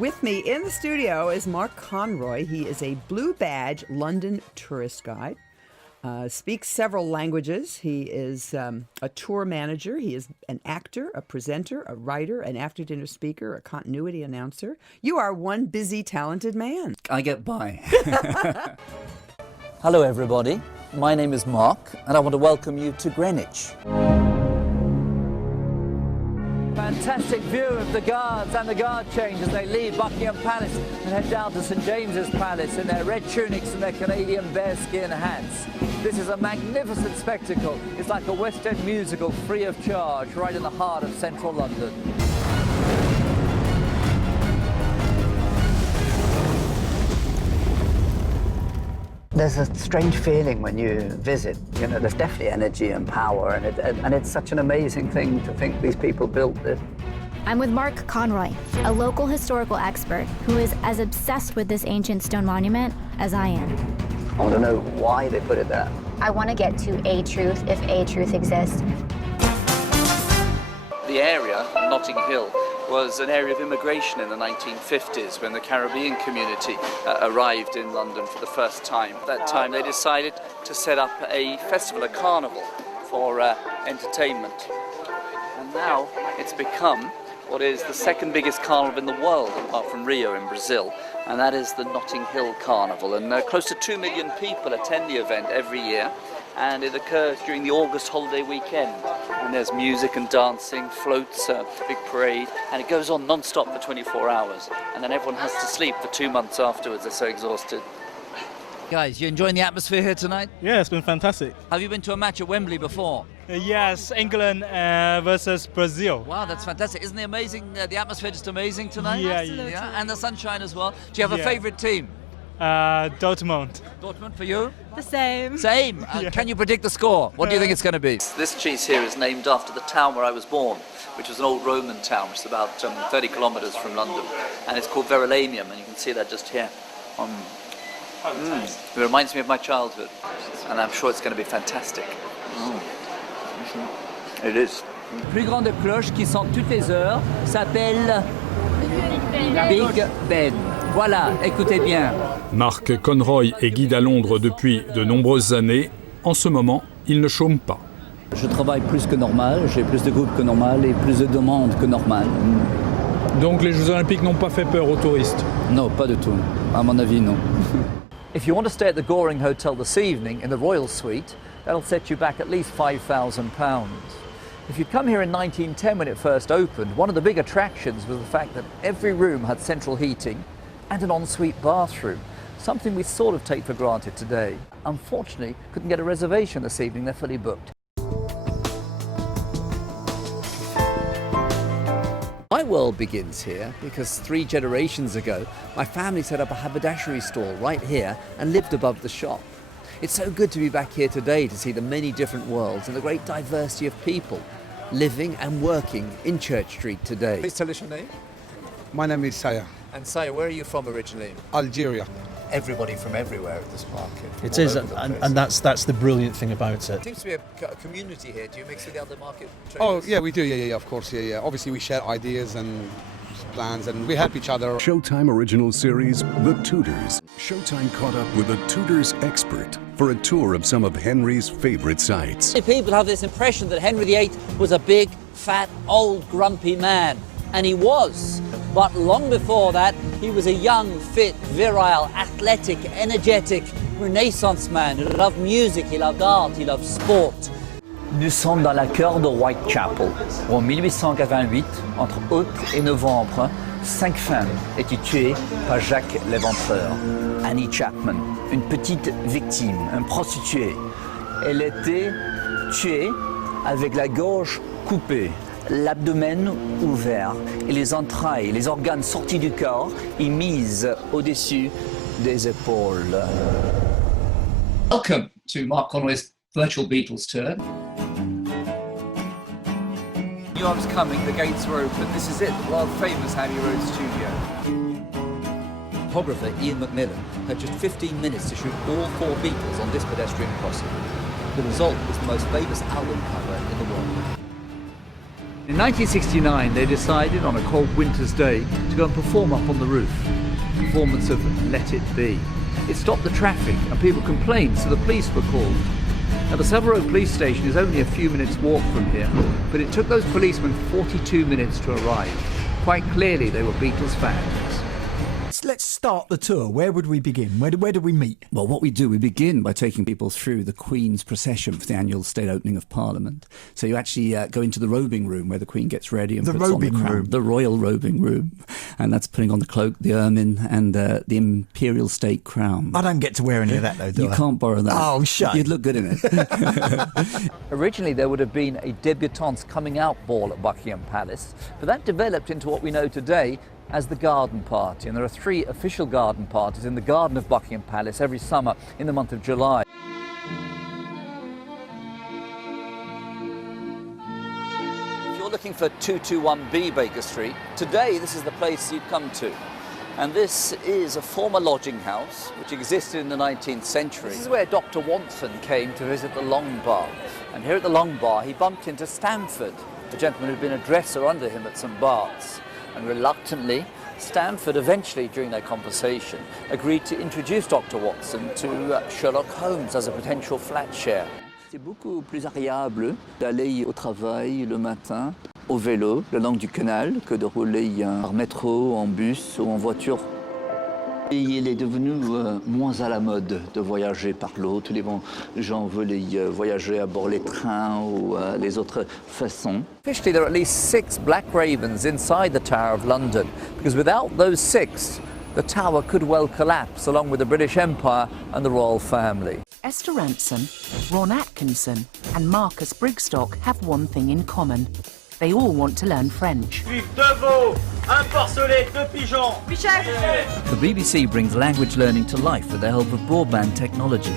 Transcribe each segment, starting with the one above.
With me in the studio is Mark Conroy. He is a blue badge London tourist guide, speaks several languages. He is a tour manager. He is an actor, a presenter, a writer, an after-dinner speaker, a continuity announcer. You are one busy, talented man. I get by. Hello everybody, my name is Mark and I want to welcome you to Greenwich. Fantastic view of the guards and the guard change as they leave Buckingham Palace and head down to St James's Palace in their red tunics and their Canadian bearskin hats. This is a magnificent spectacle. It's like a West End musical free of charge right in the heart of central London. There's a strange feeling when you visit. You know, there's definitely energy and power, and it's such an amazing thing to think these people built this. I'm with Mark Conroy, a local historical expert who is as obsessed with this ancient stone monument as I am. I want to know why they put it there. I want to get to a truth, if a truth exists. The area, Notting Hill, was an area of immigration in the 1950s when the Caribbean community arrived in London for the first time. At that time they decided to set up a festival, a carnival, for entertainment. And now it's become what is the second biggest carnival in the world, apart from Rio in Brazil, and that is the Notting Hill Carnival. And close to 2 million people attend the event every year, and it occurs during the August holiday weekend. And there's music and dancing, floats, a big parade, and it goes on non-stop for 24 hours. And then everyone has to sleep for 2 months afterwards, they're so exhausted. Guys, you enjoying the atmosphere here tonight? Yeah, it's been fantastic. Have you been to a match at Wembley before? Yes, England versus Brazil. Wow, that's fantastic. Isn't it amazing, the atmosphere just amazing tonight? Yeah, Absolutely. Yeah, and the sunshine as well. Do you have a favourite team? Dortmund. Dortmund for you? The same. Same. Can you predict the score? What do you think it's going to be? This cheese here is named after the town where I was born, which was an old Roman town, which is about 30 kilometres from London. And it's called Verulamium, and you can see that just here. It reminds me of my childhood, and I'm sure it's going to be fantastic. It is. La plus grande cloche qui sonne toutes les heures s'appelle Big Ben. Voilà, écoutez bien. Mark Conroy est guide à Londres depuis de nombreuses années. En ce moment, il ne chôme pas. Je travaille plus que normal, j'ai plus de groupes que normal et plus de demandes que normal. Donc les Jeux Olympiques n'ont pas fait peur aux touristes? Non, pas du tout. À mon avis, non. If you want to stay at the Goring Hotel this evening in the Royal Suite, that'll set you back at least £5,000. If you'd come here in 1910 when it first opened, one of the big attractions was the fact that every room had central heating and an ensuite bathroom, something we sort of take for granted today. Unfortunately, couldn't get a reservation this evening, they're fully booked. My world begins here because 3 generations ago, my family set up a haberdashery stall right here and lived above the shop. It's so good to be back here today to see the many different worlds and the great diversity of people living and working in Church Street today. Please tell us your name. My name is Saya. And Saya, where are you from originally? Algeria. Everybody from everywhere at this market. It is, and that's the brilliant thing about it. It seems to be a community here. Do you mix with the other market traders? Oh, yeah, we do. Yeah, of course. Yeah. Obviously, we share ideas and plans, and we help each other. Showtime original series, The Tudors. Showtime caught up with a Tudors expert for a tour of some of Henry's favorite sites. People have this impression that Henry VIII was a big, fat, old, grumpy man. And he was. But long before that, he was a young, fit, virile, athletic, energetic Renaissance man. He loved music, he loved art, he loved sport. Nous sommes dans la chœur de Whitechapel. En 1888, entre août et novembre, 5 femmes étaient tuées par Jacques l'Éventreur. Annie Chapman, une petite victime, une prostituée. Elle était tuée avec la gorge coupée, l'abdomen ouvert et les entrailles, les organes sortis du corps et mises au-dessus des épaules. Welcome to Mark Conroy's virtual Beatles tour. Knew I was coming, the gates were open. This is it, the world famous Abbey Road studio. Photographer Ian Macmillan had just 15 minutes to shoot all 4 Beatles on this pedestrian crossing. The result was the most famous album cover in the world. In 1969, they decided on a cold winter's day to go and perform up on the roof. A performance of Let It Be. It stopped the traffic and people complained, so the police were called. Now, the Savile Row police station is only a few minutes' walk from here, but it took those policemen 42 minutes to arrive. Quite clearly, they were Beatles fans. Let's start the tour. Where would we begin? Where do we meet? Well, what we do, we begin by taking people through the Queen's procession for the annual state opening of Parliament. So you actually go into the robing room where the Queen gets ready and puts on the crown. The royal robing room. And that's putting on the cloak, the ermine and the imperial state crown. I don't get to wear any of that, though, do I? You can't borrow that. Oh, shut. You'd look good in it. Originally, there would have been a débutante's coming out ball at Buckingham Palace, but that developed into what we know today as the garden party. And there are 3 official garden parties in the garden of Buckingham Palace every summer in the month of July. If you're looking for 221B Baker Street, today this is the place you'd come to. And this is a former lodging house which existed in the 19th century. This is where Dr. Watson came to visit the Long Bar. And here at the Long Bar he bumped into Stamford, a gentleman who'd been a dresser under him at St. Bart's. And reluctantly, Stamford eventually, during their conversation, agreed to introduce Dr. Watson to Sherlock Holmes as a potential flat share. C'est beaucoup plus agréable d'aller au travail le matin au vélo, le long du canal, que de rouler en métro, en bus ou en voiture. Et il est devenu moins à la mode de voyager par l'eau. Tous les gens veulent voyager à bord les trains ou les autres façons. Officially, there are at least 6 black ravens inside the Tower of London, because without those 6, the tower could well collapse, along with the British Empire and the royal family. Esther Ransom, Ron Atkinson and Marcus Brigstock have one thing in common. They all want to learn French. The BBC brings language learning to life with the help of broadband technology.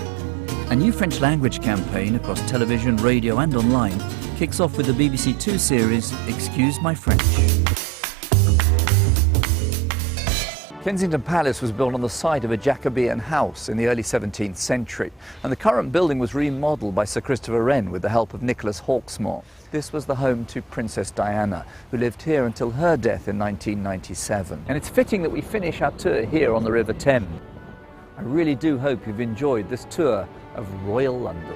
A new French language campaign across television, radio and online kicks off with the BBC 2 series, Excuse My French. Kensington Palace was built on the site of a Jacobean house in the early 17th century, and the current building was remodelled by Sir Christopher Wren with the help of Nicholas Hawksmoor. This was the home to Princess Diana, who lived here until her death in 1997. And it's fitting that we finish our tour here on the River Thames. I really do hope you've enjoyed this tour of Royal London.